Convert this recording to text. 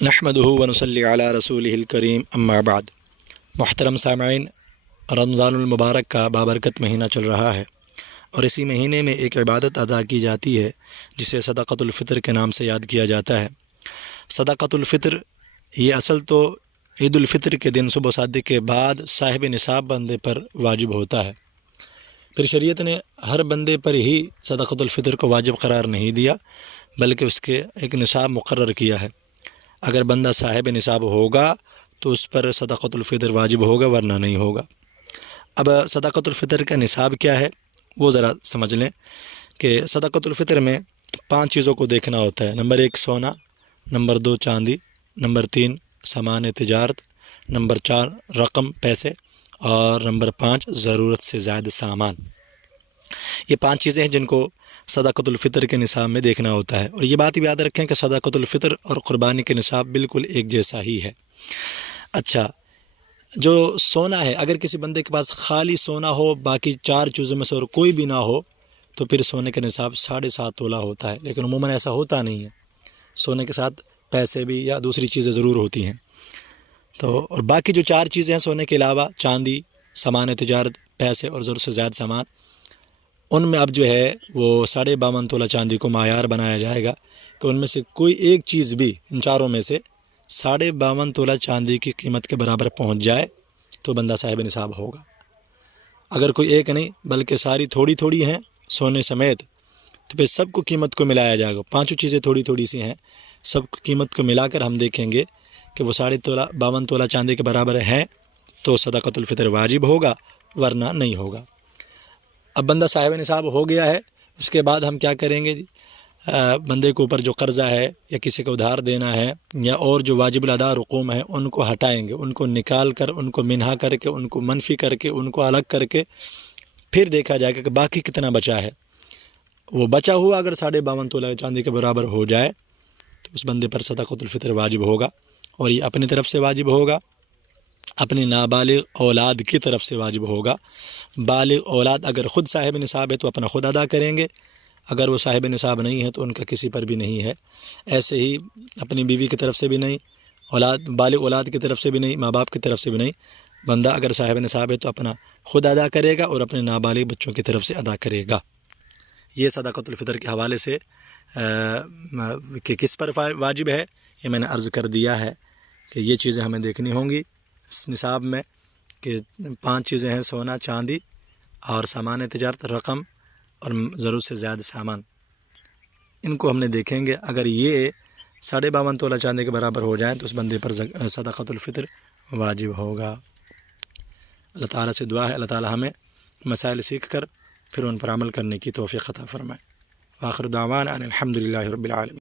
نحمدہ ونصلی علی رسولہ الکریم اما بعد۔ محترم سامعین، رمضان المبارک کا بابرکت مہینہ چل رہا ہے اور اسی مہینے میں ایک عبادت ادا کی جاتی ہے جسے صدقۃ الفطر کے نام سے یاد کیا جاتا ہے۔ صدقۃ الفطر یہ اصل تو عید الفطر کے دن صبح صادق کے بعد صاحب نصاب بندے پر واجب ہوتا ہے۔ پھر شریعت نے ہر بندے پر ہی صدقۃ الفطر کو واجب قرار نہیں دیا، بلکہ اس کے ایک نصاب مقرر کیا ہے۔ اگر بندہ صاحب نصاب ہوگا تو اس پر صدقۃ الفطر واجب ہوگا، ورنہ نہیں ہوگا۔ اب صدقۃ الفطر کا نصاب کیا ہے وہ ذرا سمجھ لیں کہ صدقۃ الفطر میں 5 چیزوں کو دیکھنا ہوتا ہے۔ نمبر 1 سونا، نمبر 2 چاندی، نمبر 3 سامان تجارت، نمبر 4 رقم پیسے، اور نمبر 5 ضرورت سے زائد سامان۔ یہ 5 چیزیں ہیں جن کو صدقۃ الفطر کے نصاب میں دیکھنا ہوتا ہے، اور یہ بات بھی یاد رکھیں کہ صدقۃ الفطر اور قربانی کے نصاب بالکل ایک جیسا ہی ہے۔ اچھا، جو سونا ہے، اگر کسی بندے کے پاس خالی سونا ہو، باقی 4 چیزوں میں سے اور کوئی بھی نہ ہو، تو پھر سونے کا نصاب 7.5 تولہ ہوتا ہے، لیکن عموماً ایسا ہوتا نہیں ہے۔ سونے کے ساتھ پیسے بھی یا دوسری چیزیں ضرور ہوتی ہیں۔ تو اور باقی جو 4 چیزیں ہیں سونے کے علاوہ، چاندی، سامان تجارت، پیسے اور ضرورت سے زائد سامان، ان میں اب جو ہے وہ 52.5 تولہ چاندی کو معیار بنایا جائے گا کہ ان میں سے کوئی ایک چیز بھی، ان چاروں میں سے 52.5 تولہ چاندی کی قیمت کے برابر پہنچ جائے تو بندہ صاحب نصاب ہوگا۔ اگر کوئی ایک نہیں بلکہ ساری تھوڑی تھوڑی ہیں سونے سمیت، تو پھر سب کو قیمت کو ملایا جائے گا۔ 5 چیزیں تھوڑی تھوڑی سی ہیں، سب قیمت کو ملا کر ہم دیکھیں گے کہ وہ 52 تولہ چاندی کے برابر ہیں تو صدقۃ الفطر واجب ہوگا، ورنہ نہیں ہوگا۔ اب بندہ صاحب نصاب ہو گیا ہے، اس کے بعد ہم کیا کریں گے؟ بندے کے اوپر جو قرضہ ہے یا کسی کو ادھار دینا ہے یا اور جو واجب الادا رقوم ہیں ان کو ہٹائیں گے، ان کو نکال کر، ان کو منہا کر کے، ان کو منفی کر کے، ان کو الگ کر کے پھر دیکھا جائے گا کہ باقی کتنا بچا ہے۔ وہ بچا ہوا اگر 52.5 تولہ چاندی کے برابر ہو جائے تو اس بندے پر صدقۃ الفطر واجب ہوگا، اور یہ اپنی طرف سے واجب ہوگا، اپنی نابالغ اولاد کی طرف سے واجب ہوگا۔ بالغ اولاد اگر خود صاحب نصاب ہے تو اپنا خود ادا کریں گے، اگر وہ صاحب نصاب نہیں ہے تو ان کا کسی پر بھی نہیں ہے۔ ایسے ہی اپنی بیوی کی طرف سے بھی نہیں، بالغ اولاد کی طرف سے بھی نہیں، ماں باپ کی طرف سے بھی نہیں۔ بندہ اگر صاحب نصاب ہے تو اپنا خود ادا کرے گا اور اپنے نابالغ بچوں کی طرف سے ادا کرے گا۔ یہ صدقۃ الفطر کے حوالے سے کہ کس پر واجب ہے یہ میں نے عرض کر دیا ہے کہ یہ چیزیں ہمیں دیکھنی ہوں گی اس نصاب میں، کہ 5 چیزیں ہیں: سونا، چاندی اور سامان تجارت، رقم اور ضرورت سے زیادہ سامان۔ ان کو ہم نے دیکھیں گے، اگر یہ 52.5 تولہ چاندی کے برابر ہو جائیں تو اس بندے پر صدقۃ الفطر واجب ہوگا۔ اللہ تعالیٰ سے دعا ہے اللہ تعالیٰ ہمیں مسائل سیکھ کر پھر ان پر عمل کرنے کی توفیق عطا فرمائے۔ وآخر دعوانا ان الحمد للہ رب العالمین۔